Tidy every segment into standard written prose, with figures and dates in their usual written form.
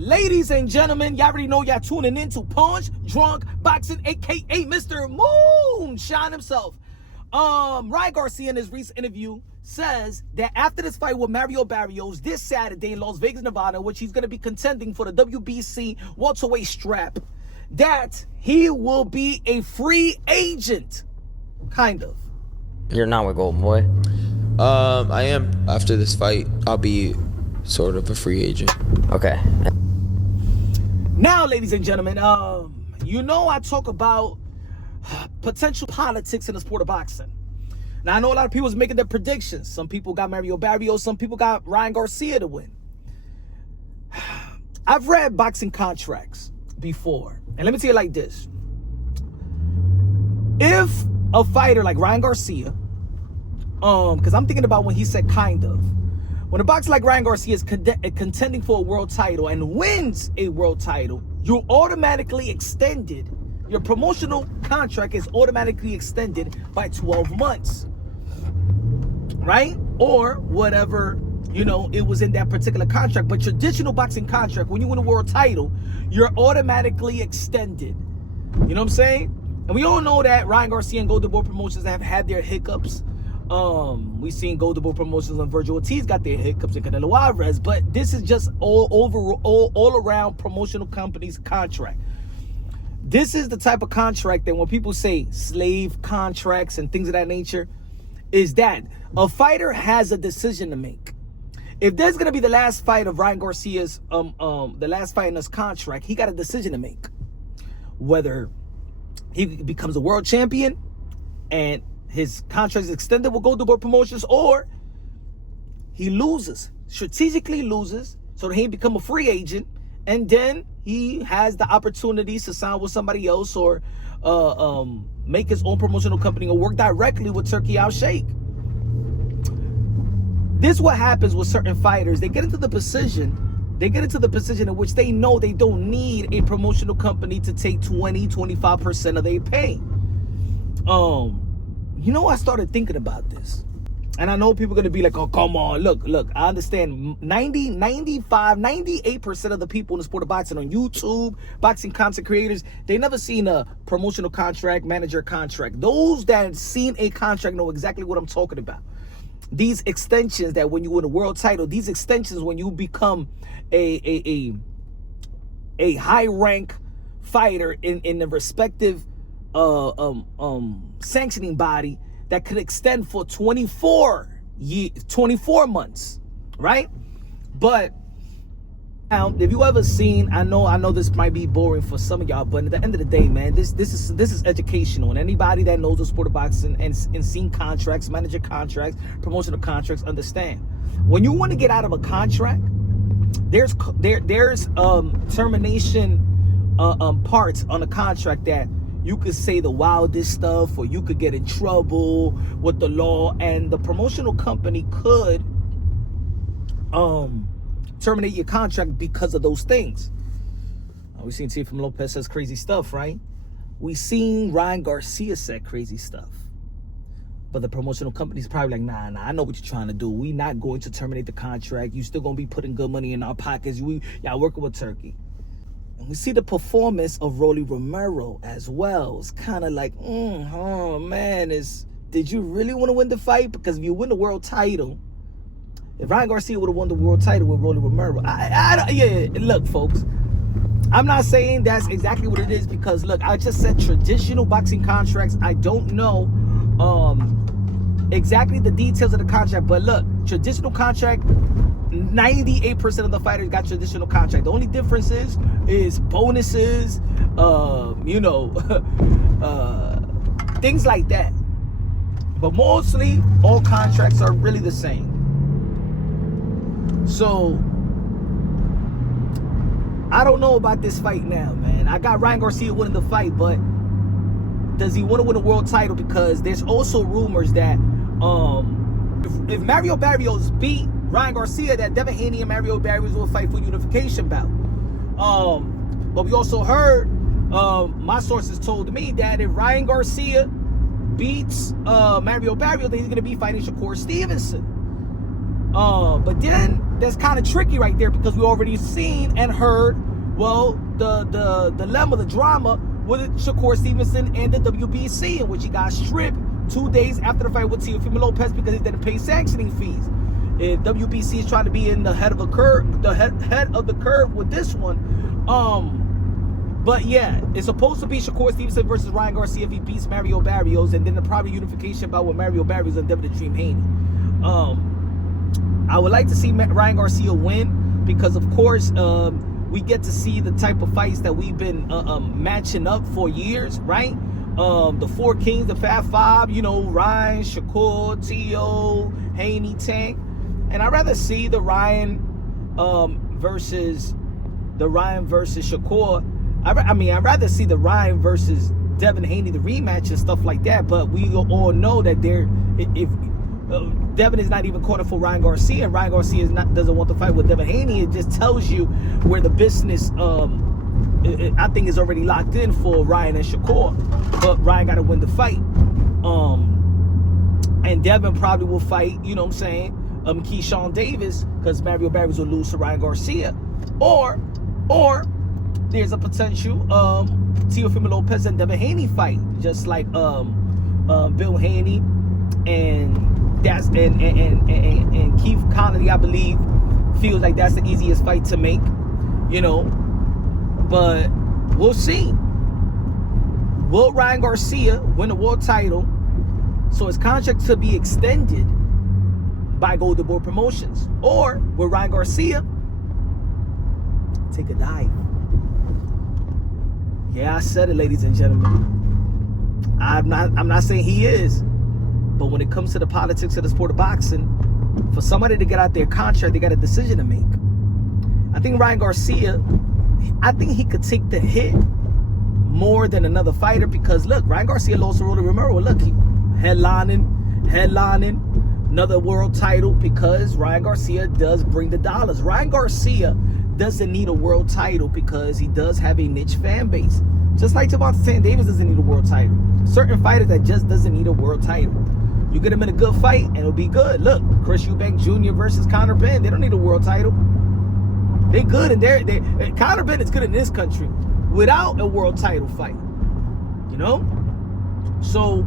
Ladies and gentlemen, y'all already know y'all tuning in to Punch Drunk Boxing, aka Mr. Moonshine himself. Ryan Garcia in his recent interview says that after this fight with Mario Barrios this Saturday in Las Vegas, Nevada, which he's going to be contending for the WBC welterweight strap, that he will be a free agent. Kind of. You're not with Golden Boy? I am. After this fight, I'll be sort of a free agent. Okay. Now, ladies and gentlemen, you know I talk about potential politics in the sport of boxing. Now, I know a lot of people is making their predictions. Some people got Mario Barrios. Some people got Ryan Garcia to win. I've read boxing contracts before. And let me tell you like this. If a fighter like Ryan Garcia, because I'm thinking about when he said kind of. When a boxer like Ryan Garcia is contending for a world title and wins a world title, you're automatically extended. Your promotional contract is automatically extended by 12 months. Right? Or whatever, you know, it was in that particular contract. But traditional boxing contract, when you win a world title, you're automatically extended. You know what I'm saying? And we all know that Ryan Garcia and Golden Boy Promotions have had their hiccups. We've seen Golden Boy Promotions and Virgil Ortiz got their hiccups in Canelo Alvarez, but this is just all around promotional companies contract. This is the type of contract that when people say slave contracts and things of that nature, is that a fighter has a decision to make. If there's gonna be the last fight of Ryan Garcia's the last fight in his contract, he got a decision to make. Whether he becomes a world champion and his contract is extended with Golden Boy Promotions, or he loses, strategically loses, so that he become a free agent, and then he has the opportunities to sign with somebody else or make his own promotional company or work directly with Turkey Al Sheikh. This is what happens with certain fighters. They get into the position in which they know they don't need a promotional company to take 20-25% of their pay. You know, I started thinking about this. And I know people are going to be like, oh, come on. Look, I understand 98% of the people in the sport of boxing on YouTube, boxing content creators, they never seen a promotional contract, manager contract. Those that have seen a contract know exactly what I'm talking about. These extensions that when you win a world title, these extensions when you become a high rank fighter in the respective sanctioning body that could extend for 24 months, right? But now, if you ever seen, I know this might be boring for some of y'all, but at the end of the day, man, this is educational, and anybody that knows the sport of boxing and seen contracts, manager contracts, promotional contracts, understand when you want to get out of a contract, there's termination parts on a contract that you could say the wildest stuff, or you could get in trouble with the law, and the promotional company could terminate your contract because of those things. We've seen T. from Lopez says crazy stuff, right? We've seen Ryan Garcia said crazy stuff. But the promotional company's probably like, nah, I know what you're trying to do. We not going to terminate the contract. You still going to be putting good money in our pockets. Y'all working with Turkey. And we see the performance of Rolly Romero as well. It's kind of like, oh man, did you really want to win the fight? Because if you win the world title, if Ryan Garcia would have won the world title with Rolly Romero, look, folks, I'm not saying that's exactly what it is, because look, I just said traditional boxing contracts. I don't know exactly the details of the contract, but look, traditional contract, 98% of the fighters got traditional contract. The only difference is bonuses, things like that. But mostly, all contracts are really the same. So, I don't know about this fight now, man. I got Ryan Garcia winning the fight, but does he want to win a world title? Because there's also rumors that if Mario Barrios beat Ryan Garcia, that Devin Haney and Mario Barrios will fight for unification bout. But we also heard, my sources told me that if Ryan Garcia beats Mario Barrios, then he's going to be fighting Shakur Stevenson. But then that's kind of tricky right there, because we already seen and heard, well, the dilemma, the drama with Shakur Stevenson and the WBC, in which he got stripped 2 days after the fight with Teofimo Lopez because he didn't pay sanctioning fees. WBC is trying to be in the head of the curve with this one. But yeah, it's supposed to be Shakur Stevenson versus Ryan Garcia if he beats Mario Barrios, and then the probably unification bout with Mario Barrios and Devin the Dream Haney. I would like to see Ryan Garcia win, because of course we get to see the type of fights that we've been matching up for years, right? The Four Kings, the Fab Five, you know, Ryan, Shakur, Tio, Haney, Tank. And I'd rather see the Ryan versus Shakur. I'd rather see the Ryan versus Devin Haney, the rematch and stuff like that. But we all know that if Devin is not even calling for Ryan Garcia, and Ryan Garcia doesn't want to fight with Devin Haney, it just tells you where the business I think is already locked in for Ryan and Shakur. But Ryan got to win the fight. And Devin probably will fight, you know what I'm saying, Keyshawn Davis, because Mario Barrios will lose to Ryan Garcia. Or there's a potential Teofimo Lopez and Devin Haney fight, just like Bill Haney and Keith Connolly, I believe, feels like that's the easiest fight to make, you know. But we'll see. Will Ryan Garcia win the world title so his contract to be extended by Golden Boy Promotions? Or will Ryan Garcia take a dive? Yeah, I said it, ladies and gentlemen. I'm not saying he is, but when it comes to the politics of the sport of boxing, for somebody to get out their contract, they got a decision to make. I think Ryan Garcia, I think he could take the hit more than another fighter, because look, Ryan Garcia lost to Rolly Romero. Look, he headlining another world title, because Ryan Garcia does bring the dollars. Ryan Garcia doesn't need a world title because he does have a niche fan base. Just like Gervonta Tank Davis doesn't need a world title. Certain fighters that just doesn't need a world title. You get them in a good fight and it'll be good. Look, Chris Eubank Jr. versus Conor Ben. They don't need a world title. They good, and Conor Ben is good in this country without a world title fight. You know? So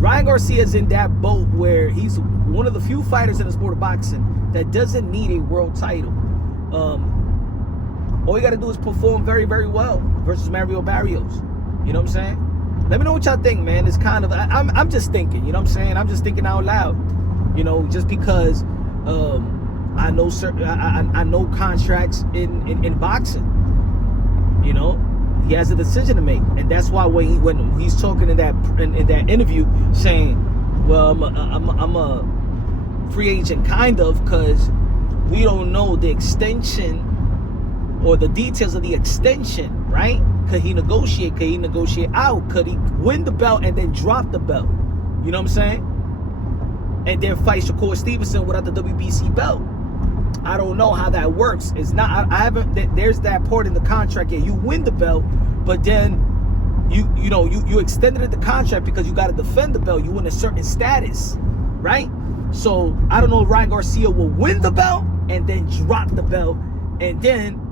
Ryan Garcia is in that boat where he's one of the few fighters in the sport of boxing that doesn't need a world title. All you got to do is perform very, very well versus Mario Barrios. You know what I'm saying? Let me know what y'all think, man. It's kind of, I'm just thinking, you know what I'm saying? I'm just thinking out loud. You know, just because I know certain, I know contracts in boxing. You know, he has a decision to make, and that's why when he's talking in that interview, saying, "Well, I'm a free agent, kind of, because we don't know the extension or the details of the extension, right? Could he negotiate? Could he negotiate out? Could he win the belt and then drop the belt? You know what I'm saying? And then fight Shakur Stevenson without the WBC belt. I don't know how that works. It's not. I haven't. There's that part in the contract. Yeah, you win the belt, but then you extended the contract because you got to defend the belt. You win a certain status, right? So I don't know if Ryan Garcia will win the belt and then drop the belt, and then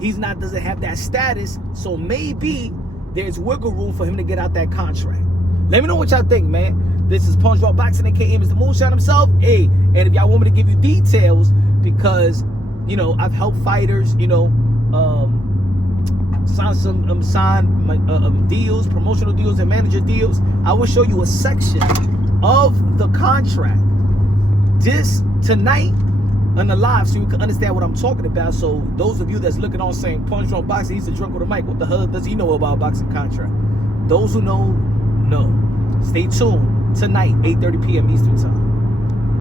doesn't have that status. So maybe there's wiggle room for him to get out that contract. Let me know what y'all think, man. This is Punch Drunk Boxing, aka Mr. Moonshine himself. Hey, and if y'all want me to give you details, because I've helped fighters, sign some deals, promotional deals, and manager deals. I will show you a section of the contract this tonight on the live, so you can understand what I'm talking about. So those of you that's looking on saying Punch Drunk Boxing, he's a drunk with a mic, what the hell does he know about boxing contract? Those who know. Stay tuned tonight, 8:30 p.m. Eastern Time.